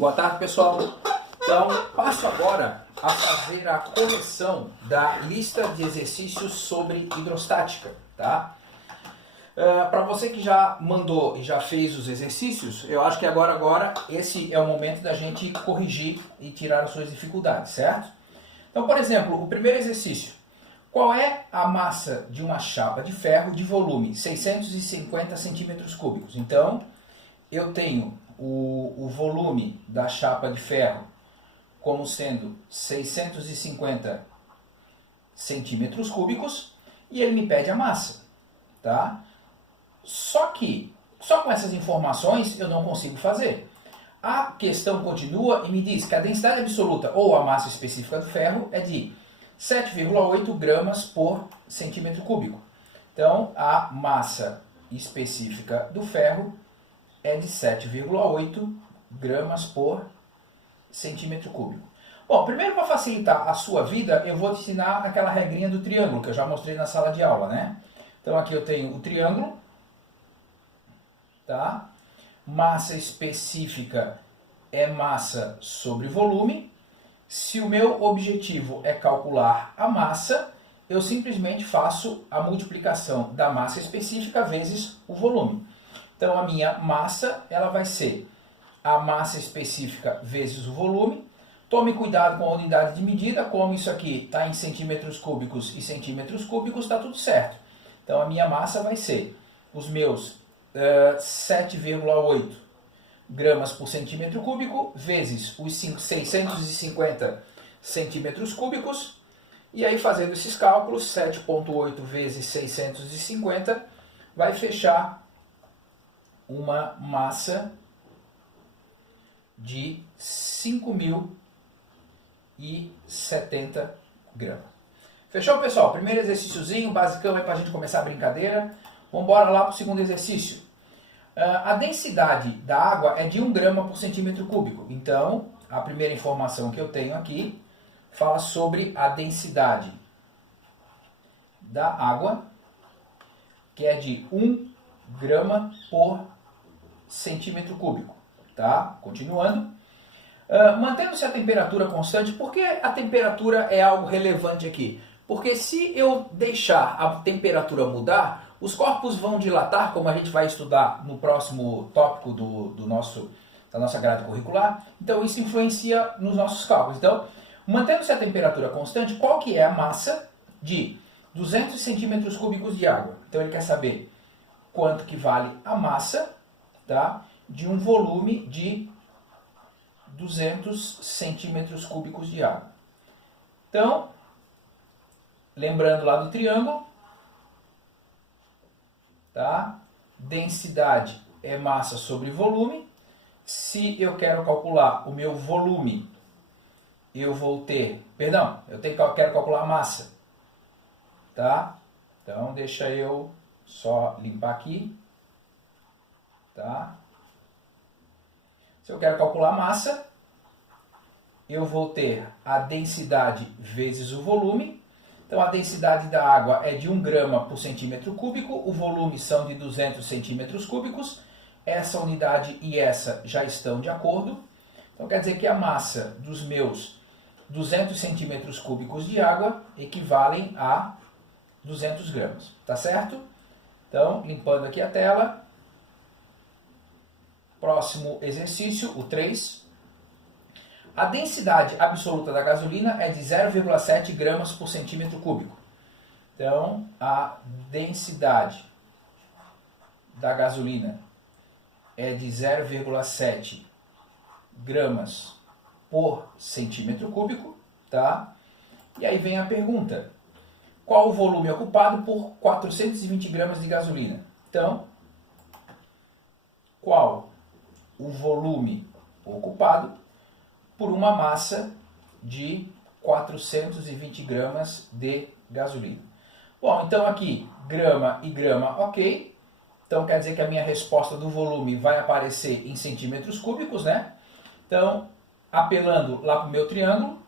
Boa tarde, pessoal. Então, passo agora a fazer a correção da lista de exercícios sobre hidrostática, tá? Para você que já mandou e já fez os exercícios, eu acho que agora esse é o momento da gente corrigir e tirar as suas dificuldades, certo? Então, por exemplo, o primeiro exercício. Qual é a massa de uma chapa de ferro de volume 650 centímetros cúbicos? Então, eu tenho o volume da chapa de ferro como sendo 650 centímetros cúbicos e ele me pede a massa, tá? Só que, só com essas informações eu não consigo fazer. A questão continua e me diz que a densidade absoluta ou a massa específica do ferro é de 7,8 gramas por centímetro cúbico. Então, a massa específica do ferro é de 7,8 gramas por centímetro cúbico. Bom, primeiro, para facilitar a sua vida, eu vou te ensinar aquela regrinha do triângulo, que eu já mostrei na sala de aula, né? Então, aqui eu tenho o triângulo, tá? Massa específica é massa sobre volume. Se o meu objetivo é calcular a massa, eu simplesmente faço a multiplicação da massa específica vezes o volume. Então, a minha massa ela vai ser a massa específica vezes o volume. Tome cuidado com a unidade de medida, como isso aqui está em centímetros cúbicos e centímetros cúbicos, está tudo certo. Então, a minha massa vai ser os meus 7,8 gramas por centímetro cúbico vezes os 650 centímetros cúbicos. E aí, fazendo esses cálculos, 7,8 vezes 650 vai fechar uma massa de 5.070 gramas. Fechou, pessoal? Primeiro exercíciozinho, basicão aí para a gente começar a brincadeira. Vamos embora lá para o segundo exercício. A densidade da água é de 1 grama por centímetro cúbico. Então, a primeira informação que eu tenho aqui fala sobre a densidade da água, que é de 1 grama por centímetro cúbico. Tá? Continuando. Mantendo-se a temperatura constante, por que a temperatura é algo relevante aqui? Porque se eu deixar a temperatura mudar, os corpos vão dilatar, como a gente vai estudar no próximo tópico da nossa grade curricular. Então isso influencia nos nossos cálculos. Então, mantendo-se a temperatura constante, qual que é a massa de 200 centímetros cúbicos de água? Então ele quer saber quanto que vale a massa, tá, de um volume de 200 centímetros cúbicos de água. Então, lembrando lá do triângulo, tá? Quantidade é massa sobre volume. Se eu quero calcular o meu volume, eu vou ter... Perdão, eu quero calcular a massa. Tá? Então, deixa eu só limpar aqui. Tá? Se eu quero calcular a massa, eu vou ter a densidade vezes o volume. Então, a densidade da água é de 1 grama por centímetro cúbico, o volume são de 200 centímetros cúbicos. Essa unidade e essa já estão de acordo. Então, quer dizer que a massa dos meus 200 centímetros cúbicos de água equivalem a 200 gramas. Tá certo? Então, limpando aqui a tela. Próximo exercício, o 3. A densidade absoluta da gasolina é de 0,7 gramas por centímetro cúbico. Então, a densidade da gasolina é de 0,7 gramas por centímetro cúbico, tá? E aí vem a pergunta: qual o volume ocupado por 420 gramas de gasolina? Então, qual o volume ocupado por uma massa de 420 gramas de gasolina? Bom, então aqui, grama e grama, ok. Então quer dizer que a minha resposta do volume vai aparecer em centímetros cúbicos, né? Então, apelando lá para o meu triângulo,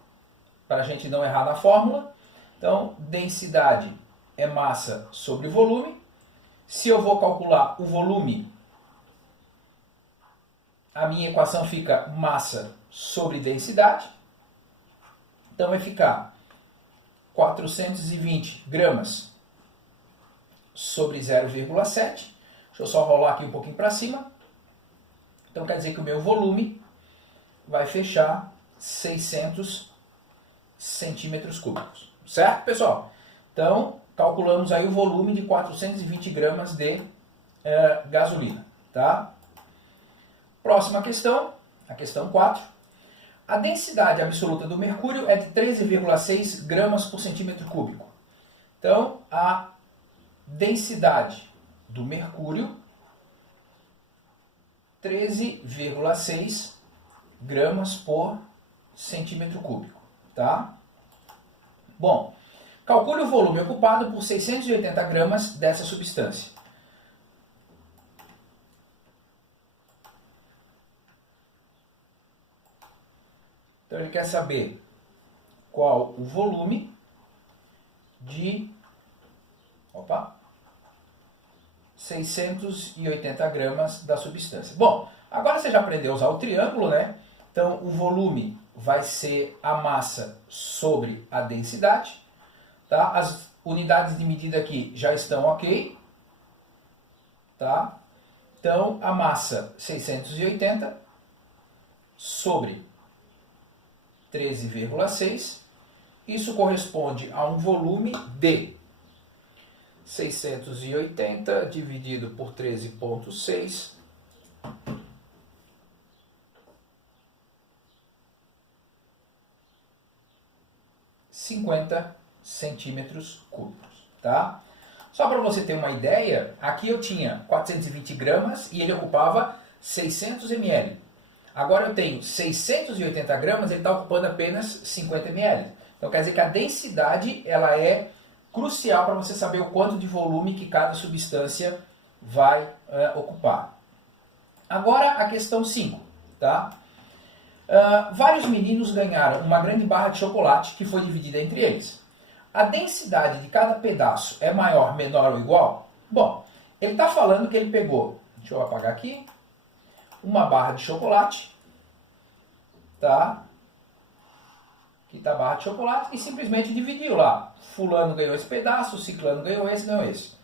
para a gente não errar na fórmula. Então, densidade é massa sobre volume. Se eu vou calcular o volume a minha equação fica massa sobre densidade. Então vai ficar 420 gramas sobre 0,7. Deixa eu só rolar aqui um pouquinho para cima. Então quer dizer que o meu volume vai fechar 600 centímetros cúbicos. Certo, pessoal? Então, calculamos aí o volume de 420 gramas de gasolina. Tá? Próxima questão, a questão 4. A densidade absoluta do mercúrio é de 13,6 gramas por centímetro cúbico. Então, a densidade do mercúrio, 13,6 gramas por centímetro cúbico. Tá? Bom, calcule o volume ocupado por 680 gramas dessa substância. Então ele quer saber qual o volume de 680 gramas da substância. Bom, agora você já aprendeu a usar o triângulo, né? Então o volume vai ser a massa sobre a densidade. Tá? As unidades de medida aqui já estão ok. Tá? Então a massa 680 sobre 13,6. Isso corresponde a um volume de 680 dividido por 13,6. 50 centímetros cúbicos. Tá? Só para você ter uma ideia, aqui eu tinha 420 gramas e ele ocupava 600 ml. Agora eu tenho 680 gramas, ele está ocupando apenas 50 ml. Então quer dizer que a densidade ela é crucial para você saber o quanto de volume que cada substância vai ocupar. Agora a questão 5. Tá? Vários meninos ganharam uma grande barra de chocolate que foi dividida entre eles. A densidade de cada pedaço é maior, menor ou igual? Bom, ele está falando que ele pegou, deixa eu apagar aqui, uma barra de chocolate, tá? Aqui está a barra de chocolate e simplesmente dividiu lá. Fulano ganhou esse pedaço, ciclano ganhou esse,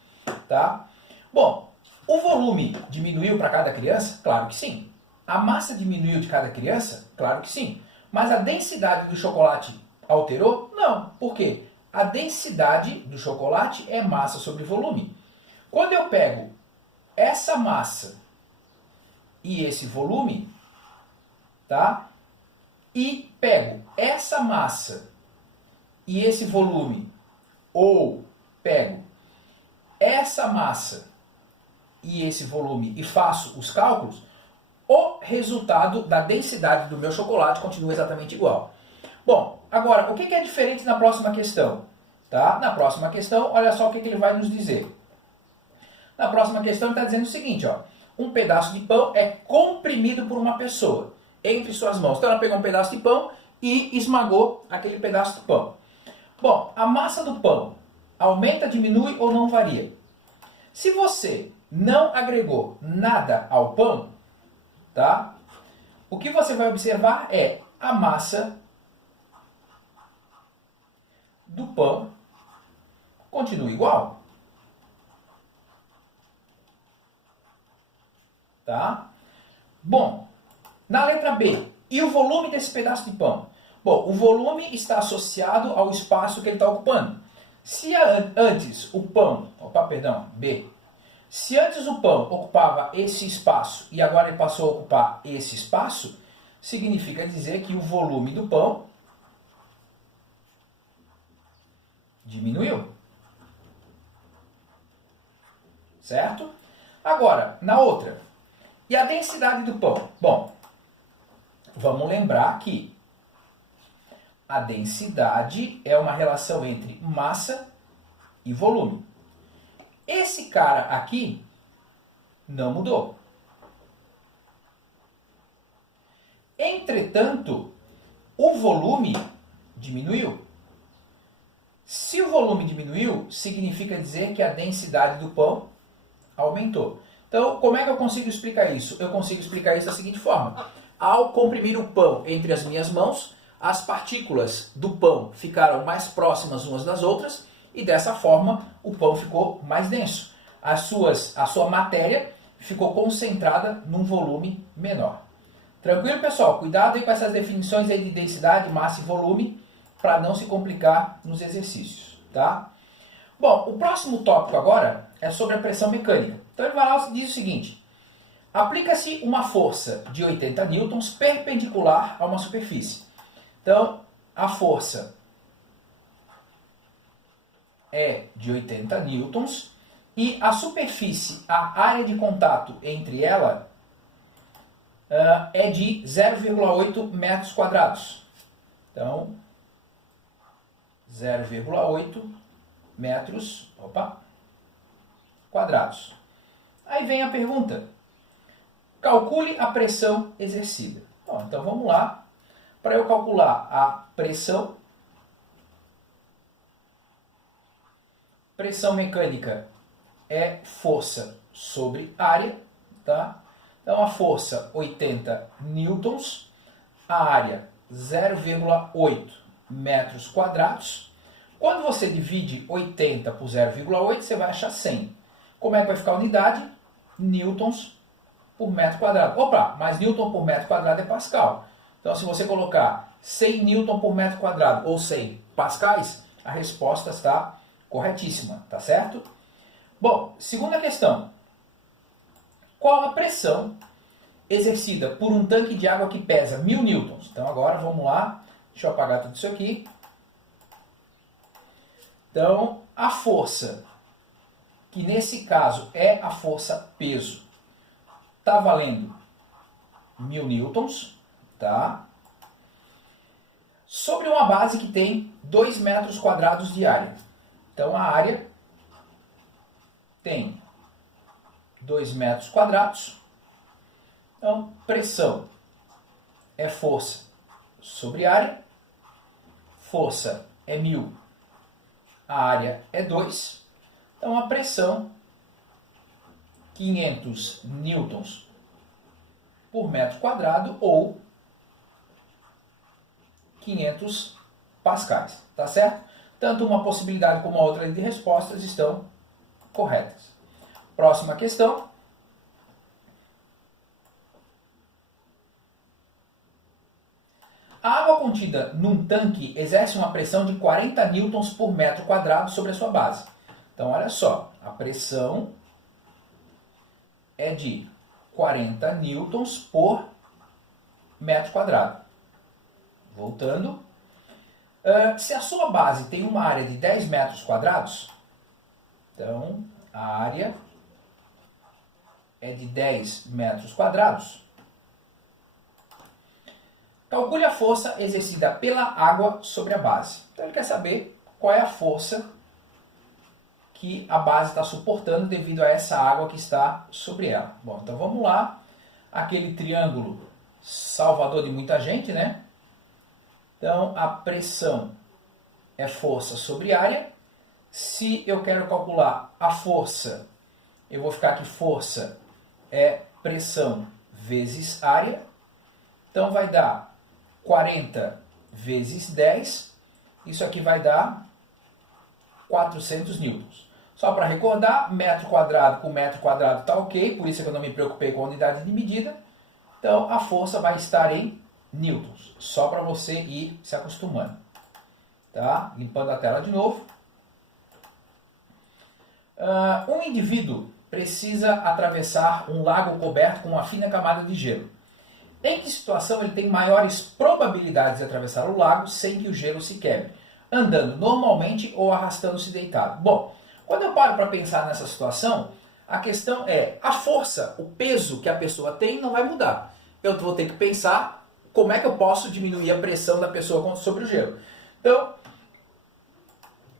tá? Bom, o volume diminuiu para cada criança? Claro que sim. A massa diminuiu de cada criança? Claro que sim. Mas a densidade do chocolate alterou? Não. Por quê? A densidade do chocolate é massa sobre volume. Quando eu pego essa massa e esse volume, tá? E pego essa massa e esse volume, ou pego essa massa e esse volume e faço os cálculos, o resultado da densidade do meu chocolate continua exatamente igual. Bom, agora, o que é diferente na próxima questão? Tá? Na próxima questão, olha só o que ele vai nos dizer. Na próxima questão, ele está dizendo o seguinte, ó. Um pedaço de pão é comprimido por uma pessoa entre suas mãos. Então ela pegou um pedaço de pão e esmagou aquele pedaço de pão. Bom, a massa do pão aumenta, diminui ou não varia? Se você não agregou nada ao pão, tá? O que você vai observar é a massa do pão continua igual. Tá? Bom, na letra B, e o volume desse pedaço de pão? Bom, o volume está associado ao espaço que ele está ocupando. Se antes o pão, B, se antes o pão ocupava esse espaço e agora ele passou a ocupar esse espaço, significa dizer que o volume do pão diminuiu. Certo? Agora, na outra. E a densidade do pão? Bom, vamos lembrar que a densidade é uma relação entre massa e volume. Esse cara aqui não mudou. Entretanto, o volume diminuiu. Se o volume diminuiu, significa dizer que a densidade do pão aumentou. Então, como é que eu consigo explicar isso? Eu consigo explicar isso da seguinte forma. Ao comprimir o pão entre as minhas mãos, as partículas do pão ficaram mais próximas umas das outras e dessa forma o pão ficou mais denso. A sua matéria ficou concentrada num volume menor. Tranquilo, pessoal? Cuidado aí com essas definições aí de densidade, massa e volume para não se complicar nos exercícios, tá? Bom, o próximo tópico agora é sobre a pressão mecânica. Então ele vai lá e diz o seguinte: aplica-se uma força de 80 newtons perpendicular a uma superfície. Então, a força é de 80 newtons e a superfície, a área de contato entre ela é de 0,8 metros quadrados. Então, 0,8 metros quadrados. Aí vem a pergunta: calcule a pressão exercida. Bom, então vamos lá. Para eu calcular a pressão mecânica é força sobre área, tá? Então a força 80 newtons, a área 0,8 metros quadrados. Quando você divide 80 por 0,8, você vai achar 100. Como é que vai ficar a unidade? Newtons por metro quadrado. Opa, mas newton por metro quadrado é pascal. Então, se você colocar 100 newton por metro quadrado ou 100 pascais, a resposta está corretíssima, tá certo? Bom, segunda questão. Qual a pressão exercida por um tanque de água que pesa 1000 newtons? Então, agora vamos lá. Deixa eu apagar tudo isso aqui. Então, a força, que nesse caso é a força peso, está valendo 1000 newtons, tá? Sobre uma base que tem 2 metros quadrados de área. Então, a área tem 2 metros quadrados. Então, pressão é força sobre área. Força é 1000. A área é 2. Então, a pressão, 500 newtons por metro quadrado ou 500 pascais. Tá certo? Tanto uma possibilidade como a outra de respostas estão corretas. Próxima questão. A água contida num tanque exerce uma pressão de 40 newtons por metro quadrado sobre a sua base. Então, olha só, a pressão é de 40 newtons por metro quadrado. Voltando. Se a sua base tem uma área de 10 metros quadrados, então a área é de 10 metros quadrados. Calcule a força exercida pela água sobre a base. Então ele quer saber qual é a força que a base está suportando devido a essa água que está sobre ela. Bom, então vamos lá. Aquele triângulo salvador de muita gente, né? Então a pressão é força sobre área. Se eu quero calcular a força, eu vou ficar aqui, força é pressão vezes área. Então vai dar 40 vezes 10, isso aqui vai dar 400 newtons. Só para recordar, metro quadrado com metro quadrado está ok, por isso que eu não me preocupei com a unidade de medida. Então a força vai estar em newtons, só para você ir se acostumando. Tá? Limpando a tela de novo. Um indivíduo precisa atravessar um lago coberto com uma fina camada de gelo. Em que situação ele tem maiores probabilidades de atravessar o lago sem que o gelo se quebre? Andando normalmente ou arrastando-se deitado? Bom, quando eu paro para pensar nessa situação, a questão é, a força, o peso que a pessoa tem não vai mudar. Eu vou ter que pensar como é que eu posso diminuir a pressão da pessoa sobre o gelo. Então,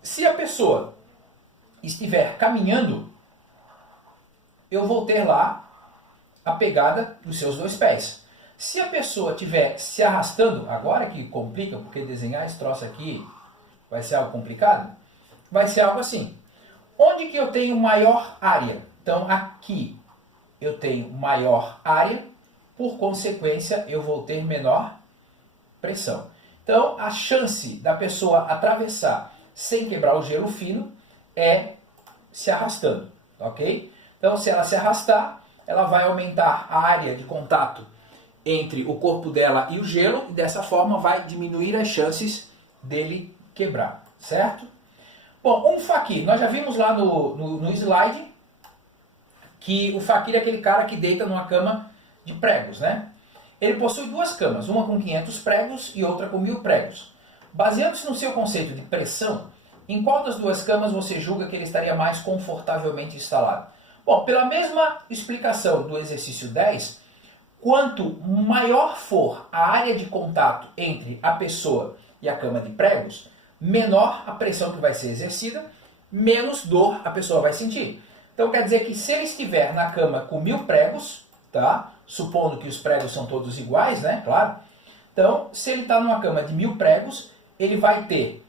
se a pessoa estiver caminhando, eu vou ter lá a pegada dos seus dois pés. Se a pessoa estiver se arrastando, agora que complica, porque desenhar esse troço aqui vai ser algo complicado, vai ser algo assim. Onde que eu tenho maior área? Então, aqui eu tenho maior área, por consequência, eu vou ter menor pressão. Então, a chance da pessoa atravessar sem quebrar o gelo fino é se arrastando, ok? Então, se ela se arrastar, ela vai aumentar a área de contato entre o corpo dela e o gelo, e dessa forma vai diminuir as chances dele quebrar, certo? Bom, um faquir, nós já vimos lá no slide que o faquir é aquele cara que deita numa cama de pregos, né? Ele possui duas camas, uma com 500 pregos e outra com 1000 pregos. Baseando-se no seu conceito de pressão, em qual das duas camas você julga que ele estaria mais confortavelmente instalado? Bom, pela mesma explicação do exercício 10, quanto maior for a área de contato entre a pessoa e a cama de pregos, menor a pressão que vai ser exercida, menos dor a pessoa vai sentir. Então quer dizer que se ele estiver na cama com 1000 pregos, tá? Supondo que os pregos são todos iguais, né? Claro. Então, se ele está numa cama de 1000 pregos, ele vai ter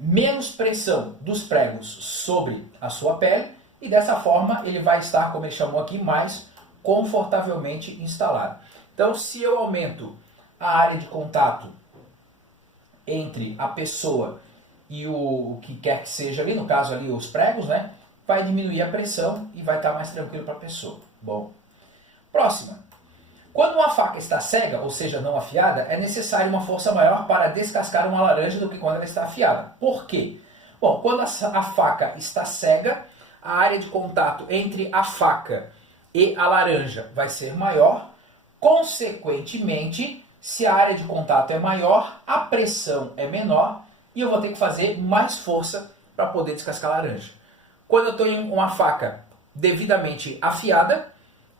menos pressão dos pregos sobre a sua pele e dessa forma ele vai estar, como ele chamou aqui, mais confortavelmente instalado. Então, se eu aumento a área de contato entre a pessoa e o que quer que seja ali, no caso ali os pregos, né? Vai diminuir a pressão e vai estar mais tranquilo para a pessoa. Bom, próxima. Quando uma faca está cega, ou seja, não afiada, é necessária uma força maior para descascar uma laranja do que quando ela está afiada. Por quê? Bom, quando a faca está cega, a área de contato entre a faca e a laranja vai ser maior. Consequentemente, se a área de contato é maior, a pressão é menor e eu vou ter que fazer mais força para poder descascar a laranja. Quando eu tenho uma faca devidamente afiada,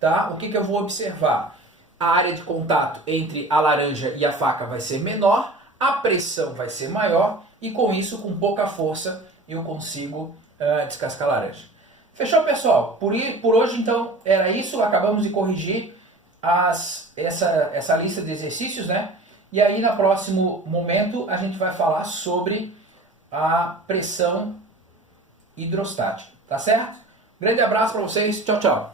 tá? O que eu vou observar? A área de contato entre a laranja e a faca vai ser menor, a pressão vai ser maior e com isso, com pouca força, eu consigo descascar a laranja. Fechou, pessoal? Por hoje, então, era isso. Acabamos de corrigir essa lista de exercícios, né? E aí, no próximo momento, a gente vai falar sobre a pressão hidrostática. Tá certo? Grande abraço para vocês. Tchau, tchau.